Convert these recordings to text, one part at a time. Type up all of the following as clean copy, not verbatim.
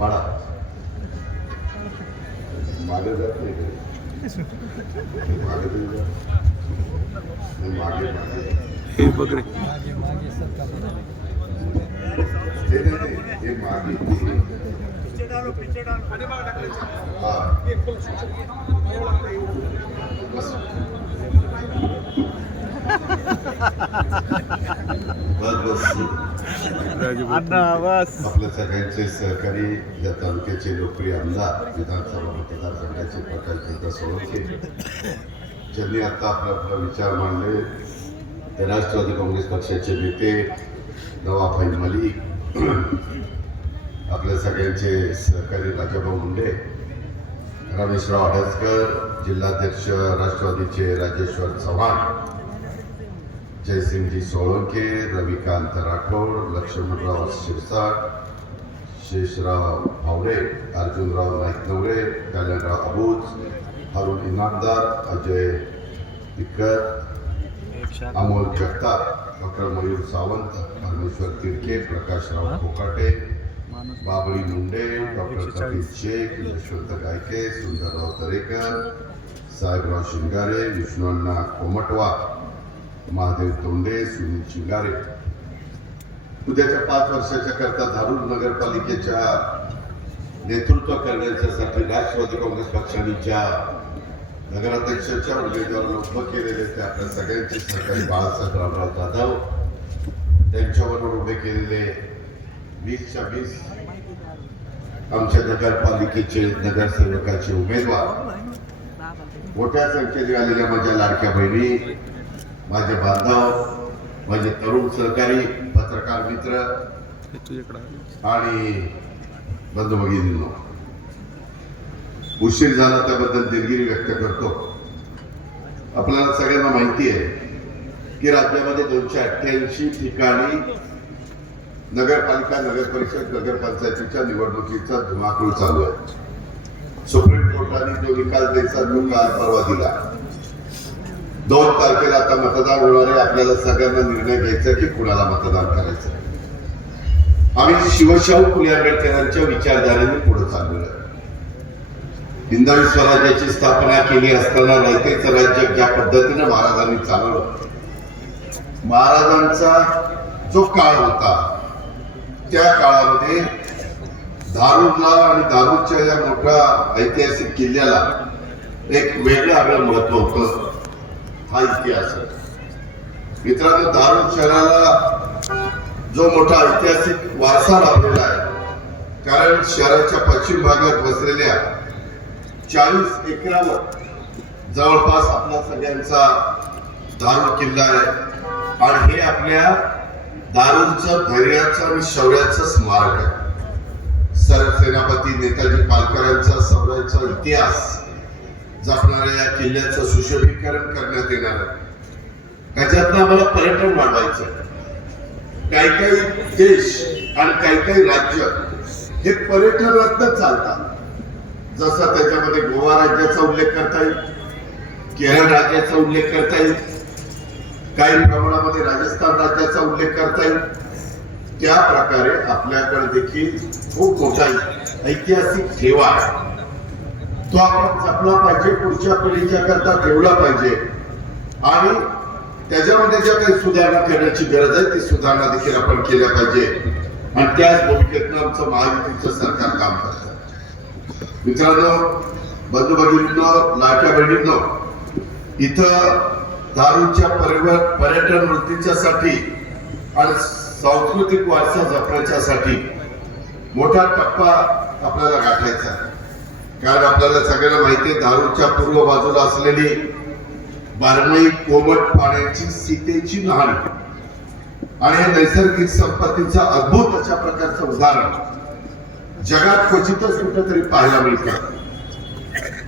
पाडा मागे जात नाही मागे हे बघ रे हे मागे बस आपल्या सगळ्यांचे सहकारी या तालुक्याचे लोकप्रिय आमदार विधानसभा मतदारसंघाचे प्रकाशचंद्र सोळंके ज्यांनी आता आपला विचार मांडले ते राष्ट्रवादी काँग्रेस पक्षाचे नेते नवाब मलिक, आपल्या सगळ्यांचे सहकारी राजाभाऊ मुंडे, रमेशराव हडसकर, जिल्हाध्यक्ष राष्ट्रवादीचे राजेश्वर चव्हाण, जयसिंगजी सोळंके, रविकांत राठोड, लक्ष्मणराव शिरसाट, शेषराव भावडे, अर्जुनराव नाईकनवरे, कल्याणराव अबूज, अरुण इनामदार, अजय तिकर, अमोल जगताप, डॉक्टर मयूर सावंत, परमेश्वर तिरके, प्रकाशराव कोकाटे, बाबळी मुंडे, डॉक्टर कपिल शेख, यशवंत गायके, सुंदरराव दरेकर, साहेबराव शिंगारे, विष्णुअण्णा कोमटवा, महादेव तोंडे, सुनील शिंगारे. उद्याच्या 5 वर्षाच्या करता धारूर नगरपालिकेच्या नेतृत्व करण्यासाठी राष्ट्रवादी काँग्रेस पक्षाने ज्या नगराध्यक्षाच्या उमेदवाराला उभं केलेले ते आपल्या सगळ्यांचे सहकारी बाळासाहेब रामराव जाधव, त्यांच्याबरोबर उभे केलेले 20च्या 20 आमच्या नगरपालिकेचे नगरसेवकाचे उमेदवार, मोठ्या संख्येने आलेल्या माझ्या लाडक्या बहिणी, माझे बांधव, माझे तरुण सहकारी, पत्रकार मित्र आणि बंधू भगिनींनो, उशीर झाला त्याबद्दल दिलगिरी व्यक्त करतो. आपल्याला सगळ्यांना माहिती आहे की राज्यामध्ये 288 ठिकाणी नगरपालिका, नगरपरिषद, नगरपंचायतीच्या निवडणुकीचा धुमाकूळ चालू आहे. सुप्रीम कोर्टाने जो निकाल द्यायचा तो काल परवा दिला. 2 तारखेला आता मतदान होणार आहे. आपल्याला सगळ्यांना निर्णय घ्यायचा की कुणाला मतदान करायचं. आम्ही शिवशाहू फुले आंबेडकरांच्या विचारधारेने पुढे चाललोय. हिंदवी स्वराज्याची स्थापना केली असताना रयतेचं राज्य ज्या पद्धतीने महाराजांनी चालवलं, महाराजांचा जो काळ होता त्या काळामध्ये धारूरला आणि धारूरच्या या मोठ्या ऐतिहासिक किल्ल्याला एक वेगळं आपलं महत्व होतं. हा इतिहास आहे मित्रांनो. धारूर शहराला जो मोठा ऐतिहासिक वारसा लाभलेला आहे, कारण शहराच्या पश्चिम भागात बसलेल्या 40 एकरावर जवळपास आपला सगळ्यांचा धारूर किल्ला आहे आणि हे आपल्या धारूरचं धैर्याचं आणि शौर्याचं स्मारक आहे. सरसेनापती नेताजी पालकरांचा शौर्याचा इतिहास जपणाऱ्या या किल्ल्याचं सुशोभीकरण करण्यात येणार आहे. त्याच्यातनं आम्हाला पर्यटन वाढवायचं. काही काही देश आणि काही काही राज्य हे पर्यटनातच चालतात. जसं त्याच्यामध्ये गोवा राज्याचा उल्लेख करता येईल, केरळ राज्याचा उल्लेख करता येईल, काही प्रमाणामध्ये राजस्थान राज्याचा उल्लेख करता येईल. त्या प्रकारे आपल्याकडे देखील खूप मोठा ऐतिहासिक ठेवा आहे. तो आपण जपला पाहिजे, पुढच्या पिढीच्या करता ठेवला पाहिजे आणि त्याच्यामध्ये ज्या काही सुधारणा करण्याची गरज आहे ती सुधारणा देखील आपण केल्या पाहिजे आणि त्याच भूमिकेतनं आमचं महायुतीचं सरकार काम करतं. मित्रांनो, बंधू भगिनींनो, लाडक्या बहिणींनो, इथं धारूरच्या पर्यटन वृत्तीच्यासाठी आणि सांस्कृतिक वारसा जपण्याच्यासाठी मोठा टप्पा आपल्याला गाठायचा आहे. कारण आपल्याला सगळ्यांना माहिती आहे धारूरच्या पूर्व बाजूला असलेली बारमाही कोमट पाण्याची सीतेची न्हाण आणि हे नैसर्गिक संपत्तीचं अद्भुत अशा प्रकारचं उदाहरण जगात क्वचितच कुठेतरी पाहायला मिळतं.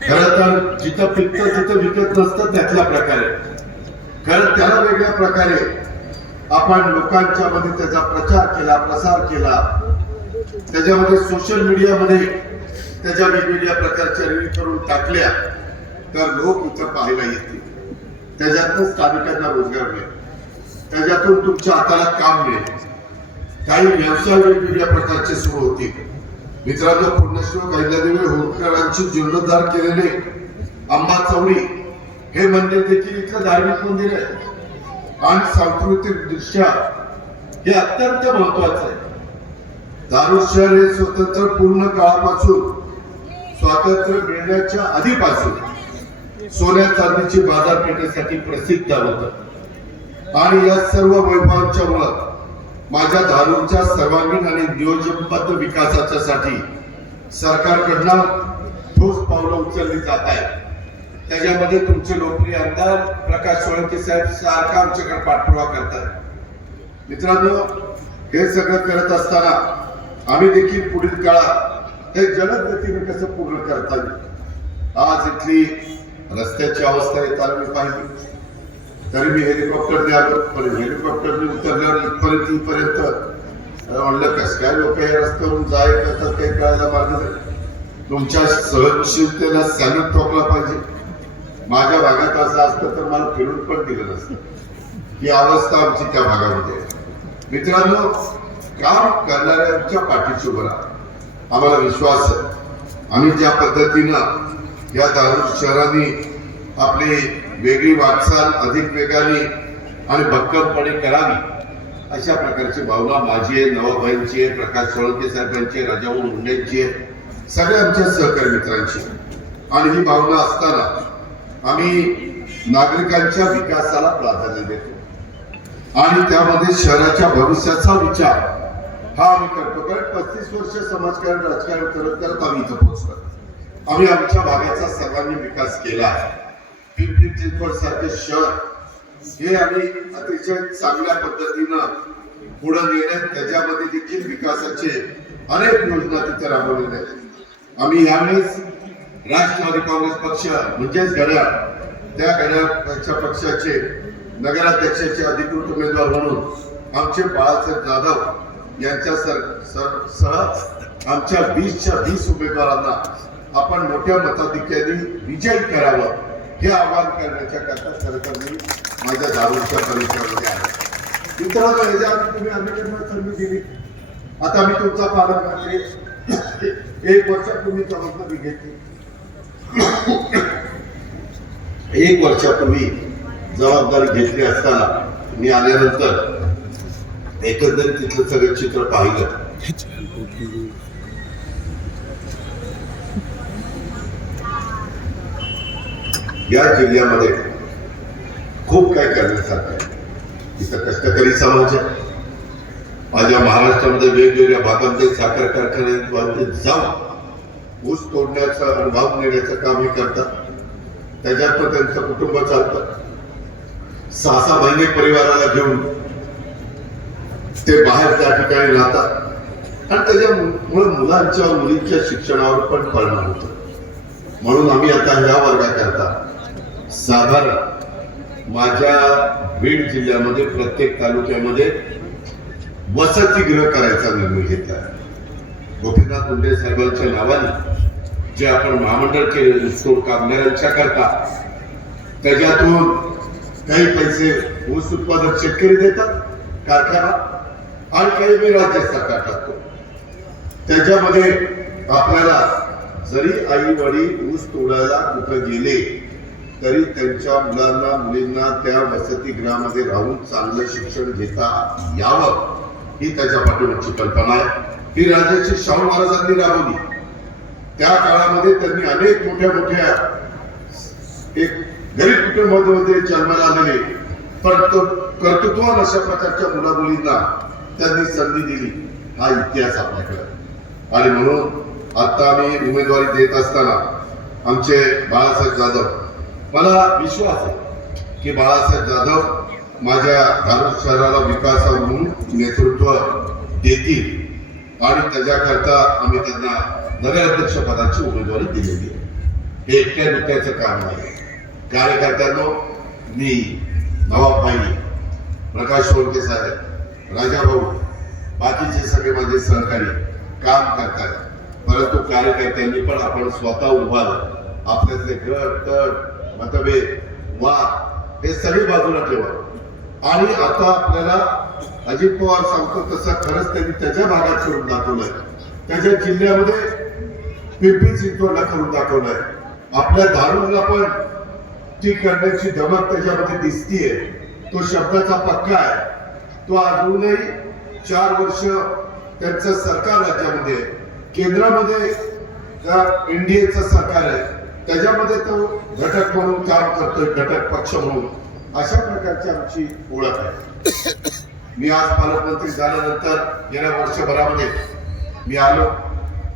खरं तर जिथं पिकतं तिथं विकत नसतं त्यातल्या प्रकारे, कारण त्याला वेगळ्या प्रकारे आपण लोकांच्या मध्ये त्याचा प्रचार केला, प्रसार केला. त्याच्यामध्ये सोशल मीडियामध्ये त्याच्या वेगवेगळ्या प्रकारच्या रील करून टाकल्या तर लोक इथं पाहायला येतील. त्याच्यातून स्थानिकांना रोजगार मिळेल, त्याच्यातून तुमच्या हाताला काम मिळेल, काही व्यवसाय वेगवेगळ्या प्रकारचे सुरू होतील मित्रांनो, पुण्यश्लोक अहिल्यादेवी होळकरांची जीर्णोद्धार केलेले अंबा चौरी हे मंदिर देखील इथलं धार्मिक मंदिर आहे आणि सांस्कृतिक दृष्ट्या हे अत्यंत महत्वाचं आहे. दारुड शहर हे स्वतंत्र पूर्ण काळापासून स्वातंत्र्य मिळण्याच्या आधीपासून सोन्या चांदीची बाजारपेठेसाठी प्रसिद्ध होतं आणि या सर्व वैभवांच्या मुळे माझ्या दारूच्या सर्वांगीण आणि नियोजनबद्ध विकासासाठी सरकारकडनं ठोस पावलं उचलली जात आहेत. त्याच्यामध्ये तुमचे लोकप्रिय आमदार प्रकाश सोळंके साहेब सारखा आमच्याकडे पाठपुरावा करतात. मित्रांनो, हे सगळं करत असताना आम्ही देखील पुढील काळात हे जलद गतीने कसं पूर्ण करता येईल. आज इथली रस्त्याची अवस्था येताना मी पाहिली, तरी मी हेलिकॉप्टरने आलो, पण हेलिकॉप्टरने उतरल्यावर इथपर्यंत म्हणलं कसं काय लोक या रस्त्यावरून जाय करतात काही कळायला मार्ग नाही. तुमच्या सहनशीलतेला सॅल्यूट ठोकला पाहिजे. माझ्या भागात असं असतं तर मला फिरून पण दिलं नसतं. ही अवस्था आमची त्या भागामध्ये आहे. मित्रांनो, काम करणाऱ्यांच्या पाठीशी उभं राहा. आम्हाला विश्वास आहे आम्ही ज्या पद्धतीनं या दारूड शहराने आपली वेगळी वाटचाल अधिक वेगाने आणि भक्कमपणे करावी अशा प्रकारची भावना माझी आहे, नवाबाईंची आहे, प्रकाश सोळंके साहेबांची आहे, राजाभाऊ मुंडेंची आहे, सगळ्या आमच्या सहकारी मित्रांची. आणि ही भावना असताना आम्ही नागरिकांच्या विकासाला प्राधान्य देतो आणि त्यामध्ये शहराच्या भविष्याचा विचार हा आम्ही करतो. कारण 35 वर्ष समाजकारण राजकारण करत करत आम्ही इथं पोहोचलो. आम्ही आमच्या भागाचा सर्वांनी विकास केला आहे. पिंपरी चिंचवड सारखे शहर हे आम्ही अतिशय चांगल्या पद्धतीनं पुढे नेण्यात त्याच्यामध्ये देखील विकासाचे अनेक योजना तिथे राबवलेल्या आहेत. आम्ही यावेळेस राष्ट्रवादी काँग्रेस पक्ष म्हणजेच घड्याळ, त्या घड्याळच्या पक्षाचे नगराध्यक्षाचे अधिकृत उमेदवार म्हणून आमचे बाळासाहेब जाधव यांच्या सह आमच्या 20च्या 20 उमेदवारांना आपण मोठ्या मताधिक्याने विजयी करावं हे आवाहन करण्याच्या करता खरं तर मी माझ्या दारूच्या परिसरामध्ये आहे. मित्रांनो, याच्या आधी तुम्ही अनेकांना संधी दिली. आता मी तुमचा पालकमंत्री 1 वर्षापूर्वी जबाबदारी घेतली. 1 वर्षापूर्वी जबाबदारी घेतली असताना मी आल्यानंतर एकंदरीत तिथलं सगळं चित्र पाहिलं. या जिल्ह्यामध्ये खूप काय करण्यासारखं आहे. इथं कष्टकरी समाज आहे. माझ्या महाराष्ट्रामध्ये वेगवेगळ्या भागांमध्ये साखर कारखान्यात जाऊन ऊस तोडण्याचं आणि भाव नेण्याचं काम हे करतात. त्याच्यात त्यांचं कुटुंब चालतं. 6-6 महिने परिवाराला घेऊन ते बाहेर त्या ठिकाणी राहतात आणि त्याच्यामुळे मुलांच्या मुलींच्या शिक्षणावर पण परिणाम होतो. म्हणून आम्ही आता या वर्गाकरता साधारण माझ्या बीड जिल्ह्यामध्ये प्रत्येक तालुक्यामध्ये वसतिगृह करायचा निर्णय घेतला. गोपीनाथ मुंडे साहेबांच्या नावाने जे आपण महामंडळ केले ऊसतोड कामगारांच्या करता, त्याच्यातून काही पैसे ऊस उत्पादक शेतकरी देतात कारखाना आणि काही मी राज्य सरकार टाकतो. त्याच्यामध्ये आपल्याला जरी आई वडील ऊस तोडायला कुठं गेले तरी त्यांच्या मुलांना मुलींना त्या वसतिगृहामध्ये राहून चांगलं शिक्षण घेता यावं ही त्याच्या पाठीमागची कल्पना आहे. ही राजर्षी शाहू महाराजांनी राबवली. त्या काळामध्ये त्यांनी अनेक मोठ्या एक गरीब कुटुंबामध्ये जन्माला आलेले पण कर्तृत्वान अशा प्रकारच्या मुला मुलींना त्यांनी संधी दिली. हा इतिहास आपल्याकडे. आणि म्हणून आता आम्ही उमेदवारी देत असताना आमचे बाळासाहेब जाधव, मला विश्वास आहे की बाळासाहेब जाधव माझ्या दारूड शहराला विकासावरून नेतृत्व देतील आणि त्याच्याकरता आम्ही त्यांना नगराध्यक्ष पदाची उमेदवारी दिलेली आहे. हे एकट्या दुट्याचं काम नाही. कार्यकर्त्यांनो, मी नवाबाई, प्रकाश सोळंके साहेब, राजाभाऊ, बाकीचे सगळे माझे सहकारी काम करतात. परंतु कार्यकर्त्यांनी पण आपण स्वतः उभारलं. आपल्यातले गट तट मतभेद वाद हे सगळे बाजूला ठेवा आणि आता आपल्याला अजित पवार सांगतो तसं खरंच त्यांनी त्याच्या भागात सोडून दाखवलंय त्याच्या जिल्ह्यामध्ये पिंपरी चिंचवडला करून दाखवलाय. आपल्या धारूरला पण ती करण्याची धमक त्याच्यामध्ये दिसतीये. तो शब्दाचा पक्का आहे. तो अजूनही 4 वर्ष त्यांचं सरकार राज्यामध्ये केंद्रामध्ये एनडीएचं सरकार आहे, त्याच्यामध्ये तो घटक म्हणून काम करतोय, घटक पक्ष म्हणून. अशा प्रकारची आमची ओळख आहे. मी आज पालकमंत्री झाल्यानंतर गेल्या वर्षभरामध्ये मी आलो,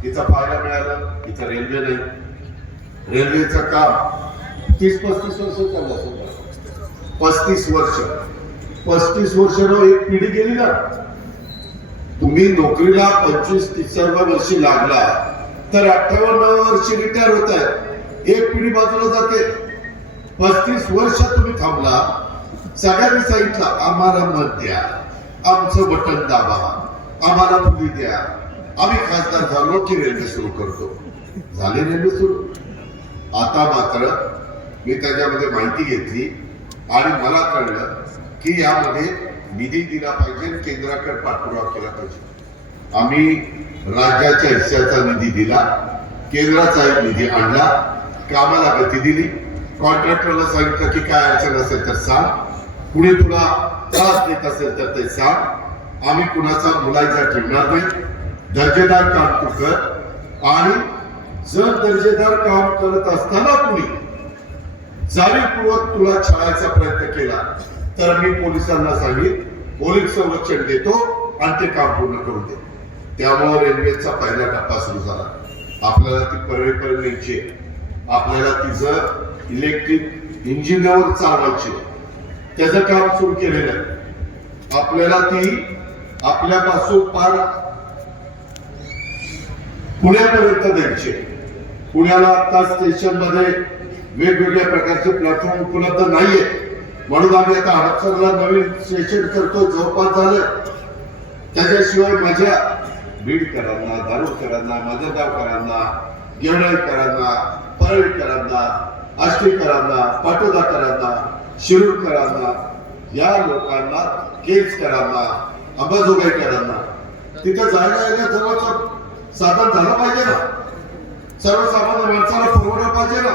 इथं पाहायला मिळालं इथं रेल्वे नाही. रेल्वेचं काम 30-35 वर्ष चाललं असेल. 35 वर्ष एक पिढी गेली ना. तुम्ही नोकरीला 25-30व्या वर्षी लागला तर 58व्या वर्षी रिटायर होत आहे. एक पिढी बाजूला जाते. 35 वर्ष तुम्ही थांबला. सगळ्यांनी सांगितलं आम्हाला मत द्या, आमचं बटन दाबा, आम्हाला मुली द्या, आम्ही खासदार झालो की रेल्वे सुरू करतो. झाले रेल्वे सुरू. आता मात्र मी त्याच्यामध्ये माहिती घेतली आणि मला कळलं की यामध्ये निधी दिला पाहिजे, केंद्राकडे पाठपुरावा केला पाहिजे. आम्ही राज्याच्या हिस्स्याचा निधी दिला, केंद्राचा एक निधी आणला, कामाला गती दिली. कॉन्ट्रॅक्टरला सांगितलं की काय अडचण असेल तर सांग, कुणी तुला त्रास देत असेल तर ते सांग, आम्ही कुणाचा मुलायचा ठेवणार नाही. दर्जेदार काम तू कर. आणि जर दर्जेदार काम करत असताना कुणी जाणीवपूर्वक तुला छळायचा प्रयत्न केला तर मी पोलिसांना सांगितलं, पोलीस संरक्षण देतो आणि ते काम पूर्ण करून दे. त्यामुळे रेल्वेचा पहिला टप्पा सुरू झाला. आपल्याला ती परळीपर्यंत न्यायची, आपल्याला ती जर इलेक्ट्रिक इंजिनावर चालवायची, त्याचं काम सुरू केलेलं आहे. आपल्याला ती आपल्यापासून पार पुण्यापर्यंत द्यायची. पुण्याला आता स्टेशन मध्ये वेगवेगळ्या प्रकारचे प्लॅटफॉर्म उपलब्ध नाहीये, म्हणून आम्ही आता हडपसरला नवीन स्टेशन करतो. जवळपास झालं. त्याच्याशिवाय माझ्या बीडकरांना, दारुकरांना, माजलगावकरांना, गेवराईकरांना, परळीकरांना, आष्टीकरांना, पाटोदाकरांना, शिरूरकरांना, या लोकांना, केजकरांना, अंबाजोगाईकरांना तिथं जायला येण्या जवळचं साधन झालं पाहिजे ना. सर्वसामान्य माणसाला परवडलं पाहिजे ना.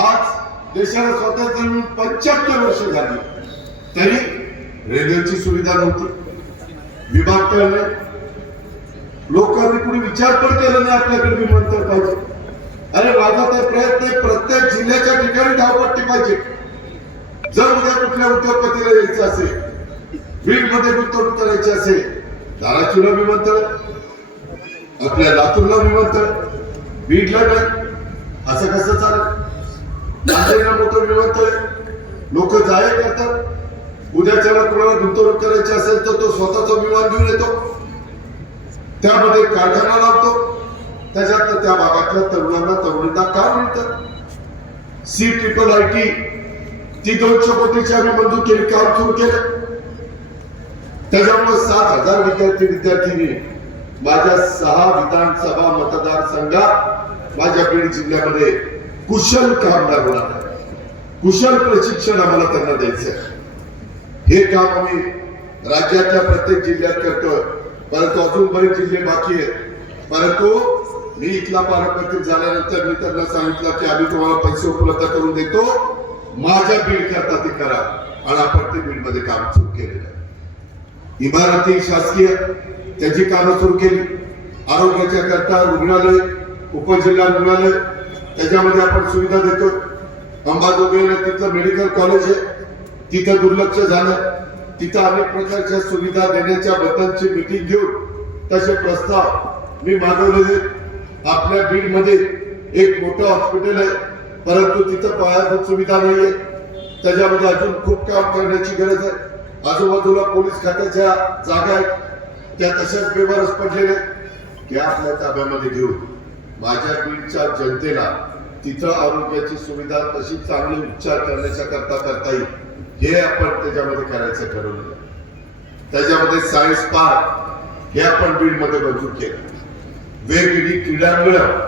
आज देशाला स्वातंत्र्य 75 वर्ष झाली तरी रेल्वेची सुविधा नव्हती. विभाग केले, लोकांनी कुणी विचार पण केला नाही आपल्याकडे विमानतळ पाहिजे. अरे माझा तर प्रयत्न आहे, प्रत्येक जिल्ह्याच्या ठिकाणी धावपट्टी पाहिजे. जर उद्या कुठल्या उद्योगपतीला यायचं असेल, बीड मध्ये गुंतवणूक करायची असेल, धाराशिवला विमानतळ, आपल्या लातूरला विमानतळ, बीडला नाही, असं कसं चालेल? नांदेडला मोठं विमानतळ, लोक जाहीर करतात. उद्याच्याला कोणाला गुंतवणूक करायची असेल तर तो स्वतःचा विमान घेऊन येतो, त्यामध्ये कारखाना लावतो, त्याच्यात त्या भागातल्या तरुणांना तरुणींना काम मिळतं. CIIT ती 200 कोटीची आम्ही मंजूर केली, काम सुरू केलं. त्याच्यामुळे 7,000 विद्यार्थी माझ्या 6 विधानसभा मतदारसंघात माझ्या बीड जिल्ह्यामध्ये कुशल कामगार होणार आहे. कुशल प्रशिक्षण आम्हाला त्यांना द्यायचं आहे. हे काम आम्ही राज्यातल्या प्रत्येक जिल्ह्यात करतोय, परंतु अजून बरेच जिल्हे बाकी आहेत. परंतु मी इथला पालकमंत्री झाल्यानंतर मी त्यांना सांगितलं की आम्ही तुम्हाला पैसे उपलब्ध करून देतो, माझ्या बीड करता ते करा. आणि आपण ते बीड मध्ये काम सुरू केलेलं आहे. इमारती शासकीय त्याची कामं सुरू केली. आरोग्याच्या करता रुग्णालय, उपजिल्हा रुग्णालय, त्याच्यामध्ये आपण सुविधा देतो. अंबाजोगाईला तिथलं मेडिकल कॉलेज आहे, तिथं दुर्लक्ष झालं. तिथं अनेक प्रकारच्या सुविधा देण्याच्या बद्दलची मीटिंग घेऊन तसे प्रस्ताव मी मागवलेले. आपल्या बीड मध्ये एक मोठं हॉस्पिटल आहे, परंतु तिथं पायाभूत सुविधा नाहीये. त्याच्यामध्ये अजून खूप काम करण्याची गरज आहे. आजूबाजूला पोलीस खात्याच्या जागा आहेत, त्या तशाच बेवारस पडलेल्या, त्या आपल्या ताब्यामध्ये घेऊन माझ्या बीडच्या जनतेला तिथं आरोग्याची सुविधा तशी चांगले उपचार करण्याच्या करता येईल, हे आपण त्याच्यामध्ये करायचं ठरवलं. त्याच्यामध्ये सायन्स पार्क हे आपण बीड मध्ये मंजूर केलं. वेगवेगळी क्रीडांगणं,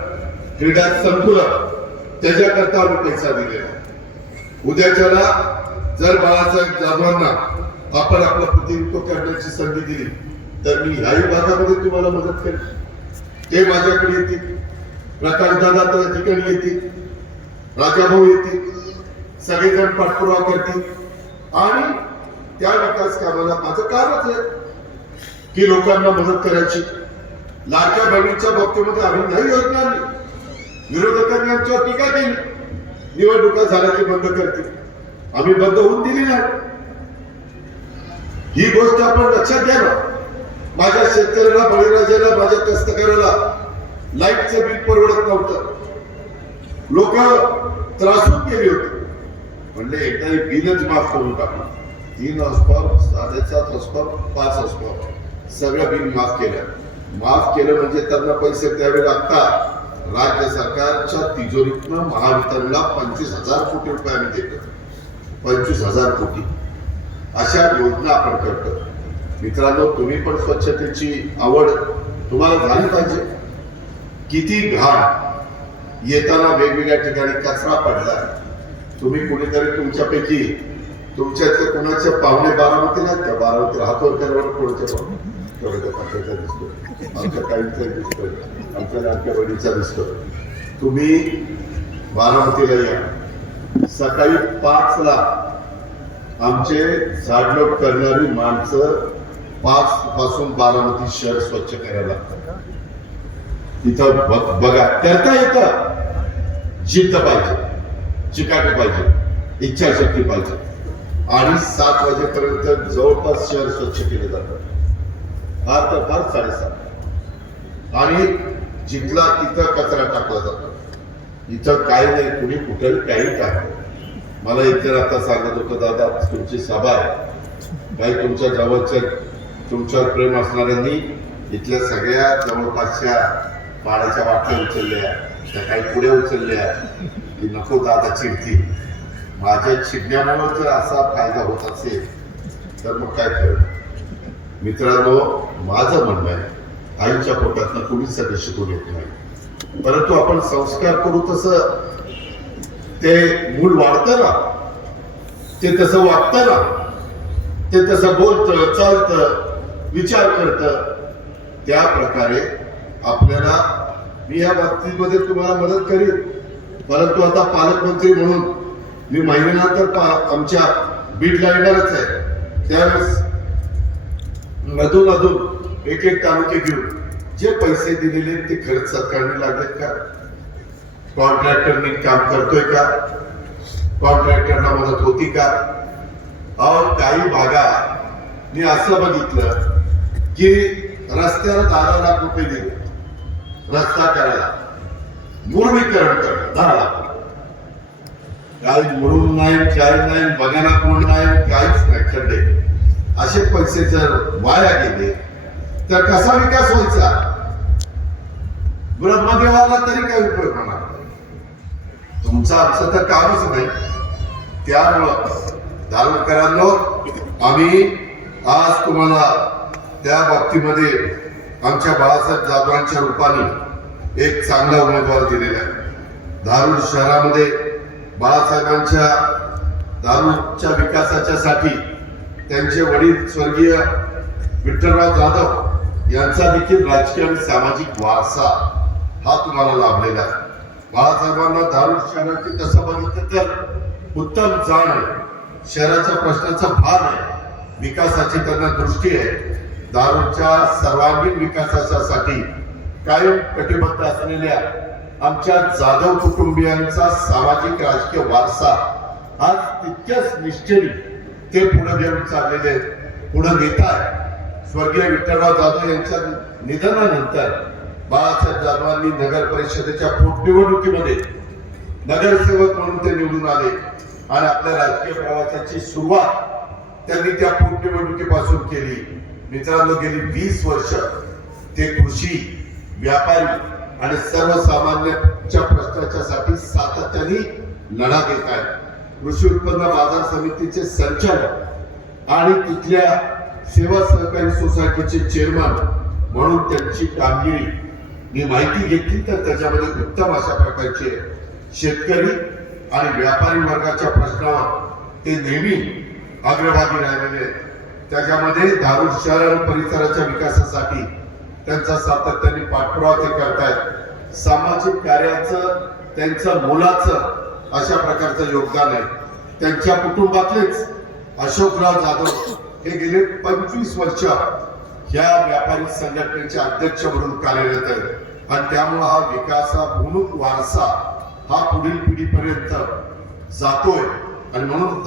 क्रीडा संकुलं, त्याच्याकरता आम्ही पैसा दिलेला. उद्याच्याला जर बाळासाहेब जाधवांना आपण आपलं प्रतिनिधित्व करण्याची संधी दिली तर मी ह्याही भागामध्ये तुम्हाला मदत करेन. ते माझ्याकडे येतील, प्रकाश दादा त्या ठिकाणी येतील, राजाभाऊ येतील, सगळेजण पाठपुरावा करतील आणि त्या विकास कामाला माझं कामच आहे की लोकांना मदत करायची. लाडक्या बहिणीच्या बाबतीमध्ये आम्ही नाही योजना आणली, विरोधकांनी आमच्यावर टीका केली, निवडणुका झाल्या की बंद करतील, आम्ही बंद होऊन दिली नाही. ही गोष्ट आपण लक्षात घ्या ना. माझ्या शेतकऱ्याला, बळीराजाला, माझ्या कष्टकऱ्याला लाईटचं बिल परवडत नव्हतं, लोक त्रासून गेली होती. म्हणले एकदा बिलच माफ करून टाकलं. 3 हॉर्सपॉवर, 7.5 हॉर्सपॉवर, 5 हॉर्सपॉवर सगळं बिल माफ केलं. माफ केलं म्हणजे त्यांना पैसे द्यावे लागतात. राज्य सरकारच्या तिजोरीतनं महावितरणला 25,000 कोटी रुपये आम्ही देतो. 25,000 कोटी अशा योजना आपण करतो. मित्रांनो, तुम्ही पण स्वच्छतेची आवड तुम्हाला झाली पाहिजे. किती घाण येताना वेगवेगळ्या ठिकाणी कचरा पडला. तुम्ही कुणीतरी तुमच्यापैकी तुमच्यातले कोणाचे पाहुणे बारामतीला आहेत का? बारामती राहतो त्यावर कोणाच्या पाठवायचा दिसतो, आमच्या काहींचा दिसतोय, आमच्या लाडक्या बहिणीचा दिसतो. तुम्ही बारामतीला या. सकाळी 5ला आमचे झाडलोट करणारी माणसं 5 पासून बारामती शहर स्वच्छ करायला लागतात. इथं बघा, करता येतं. जिद्द पाहिजे, चिकाटी पाहिजे, इच्छाशक्ती पाहिजे आणि 7 वाजेपर्यंत जवळपास शहर स्वच्छ केले जातात. फार तर फार 7:30 आणि जिथला तिथं कचरा टाकला जातो. इथं काही नाही, कुणी कुठेही काही टाकलं. मला इतर आता सांगत होतं, दादा तुमची सभा आहे, काही तुमच्या जवळच्या तुमच्यावर प्रेम असणाऱ्यांनी इथल्या सगळ्या जवळपासच्या पाण्याच्या बाटल्या उचलल्या, त्या काही पुढे उचलल्या की नको दादा चिडतील. माझ्या चिडण्यामुळे जर असा फायदा होत असेल तर मग काय करू. मित्रांनो, माझं म्हणणं आहे, आईच्या पोटातनं कुणीच सदस्य कोण येत नाही, परंतु आपण संस्कार करू तसं ते मूल वाढतं ना, ते तसं वागतं ना, ते तसं बोलतं, चालतं, विचार करतं. त्या प्रकारे आपल्याला मी या बाबतीमध्ये तुम्हाला मदत करीन. परंतु आता पालकमंत्री म्हणून मी महिन्यानंतर आमच्या बीडला येणारच आहे. त्यावेळेस मधून एक तालुके घेऊन जे पैसे दिलेले ते खरंच सरकारने लागलेत का? कॉन्ट्रॅक्टरनी काम करतोय का? कॉन्ट्रॅक्टरना मदत होती का? अहो, काही भागात मी असं बघितलं की रस्त्याला 10 लाख रुपये दिले रस्ता करायला, मुरमीकरण करायला 10 लाख. काही मुरुम नाही, काय नाही, बघायला कोण नाही, काहीच नाही, खड्डे. असे पैसे जर वाया गेले तर कसा विकास व्हायचा? ब्रह्मदेवाला तरी काही उपयोग होणार नाही. तुमचं आमचं तर कामच नाही. त्यामुळं दारुकरांनो, आम्ही आज तुम्हाला त्या बाबतीमध्ये आमच्या बाळासाहेब जाधवांच्या रूपाने एक चांगला उमेदवार दिलेला आहे. धारूर शहरामध्ये बाळासाहेबांच्या दारूच्या विकासाच्या साठी त्यांचे वडील स्वर्गीय विठ्ठलराव जाधव यांचा देखील राजकीय आणि सामाजिक वारसा हा तुम्हाला लाभलेला आहे. बाळासाहेबांना दारू शहराची तसं बघितलं तर उत्तम जाण आहे, शहराच्या प्रश्नाचा भार आहे, विकासाची त्यांना दृष्टी आहे. दारूच्या सर्वांगीण विकासासाठी कायम कटिबद्ध असलेल्या आमच्या जाधव कुटुंबियांचा सामाजिक राजकीय वारसा आज तितक्याच निश्चयी ते पुढे घेऊन चाललेले पुढे नेता आहे. स्वर्गीय विठ्ठलराव जाधव यांच्या निधनानंतर बाळासाहेब जाधवांनी नगर परिषदेच्या पोटनिवडणुकीमध्ये नगरसेवक म्हणून ते निवडून आले आणि आपल्या राजकीय प्रवासाची सुरुवात त्यांनी त्या पोटनिवडणुकीपासून केली. मित्रांनो, गेली 20 वर्ष ते कृषी, व्यापारी आणि सर्वसामान्यांच्या प्रश्नाच्यासाठी सातत्याने लढा देत आहेत. कृषी उत्पन्न बाजार समितीचे संचालक आणि तिथल्या सेवा सहकारी सोसायटीचे चेअरमन म्हणून त्यांची कामगिरी मी माहिती घेतली तर त्याच्यामध्ये उत्तम अशा प्रकारचे शेतकरी आणि व्यापारी वर्गाच्या प्रश्नावर ते नेहमी अग्रभागी राहिलेले. त्याच्यामध्ये धारूर शहर आणि परिसराच्या विकासासाठी त्यांचा सातत्याने पाठपुरावा ते करतायत. सामाजिक कार्याचं त्यांचं मुलाचं अशा प्रकारचं योगदान आहे. त्यांच्या कुटुंबातलेच अशोकराव जाधव हे गेले 25 वर्ष ह्या व्यापारी संघटनेचे अध्यक्ष म्हणून कार्यरत आहेत आणि त्यामुळे हा विकासाभिमुख वारसा हा पुढील पिढीपर्यंत जातोय आणि म्हणून